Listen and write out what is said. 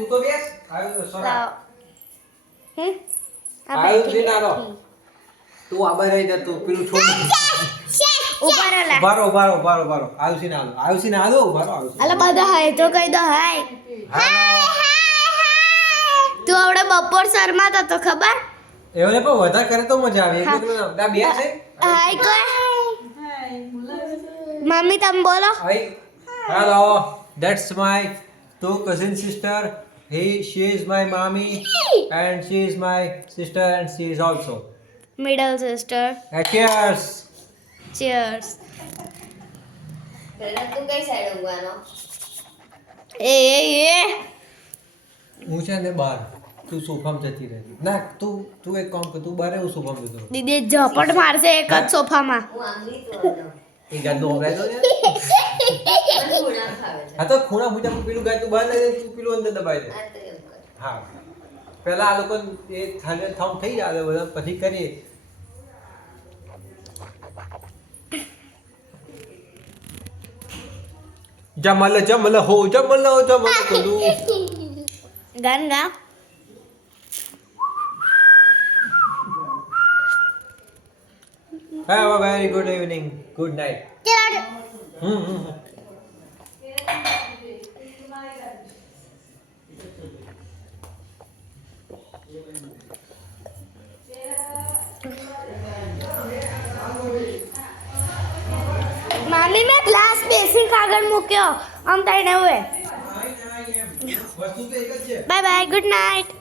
તું તો બેસ આવ્યો સોરા આયુ જી નાનો તું આબર રહી જા તું પેલું છોડ ઉભા રહો બારો આયુસી નાલો બારો આયુસી અલા બધા હાય તો કહી દો હાય તું આવડે બપોર શર્મા તો ખબર એવું ને પણ વધારે કરે તો મજા આવે એક પેલું ના બે છે હાય કોઈ મમ્મી તમે બોલો hi hello that's my two cousin sister she is my mommy and she is my sister and she is also middle sister cheers cheers પેલા તું કઈ સાઈડ ઊંઘવાનો એ હું છે ને બહાર તું સોફામાં જતી રહેતી ના તું એક કામ કર તું બહાર હું સોફામાં જતો રહું. દીદી ઝપટ મારશે એક જ સોફામાં હું આંગળી તો એ ગાડનો ઓગાય તો ને મને ખૂણા ખાવે છે હા તો ખૂણા મુજબ પેલું ગાય તું બહાર લઈ લે તું પેલું અંદર દબાઈ દે આ તો એમ કર હા પહેલા આ લોકો એ થાલે થામ થઈ જાય બધા પછી કરીએ જમલ હો કોલું ગાન ગા have a very good evening good night મામી મેં ગ્લાસ બેસિંગ આગળ મૂક્યો આમ તઈને હવે વસ્તુ તો એક જ છે બાય બાય ગુડ નાઇટ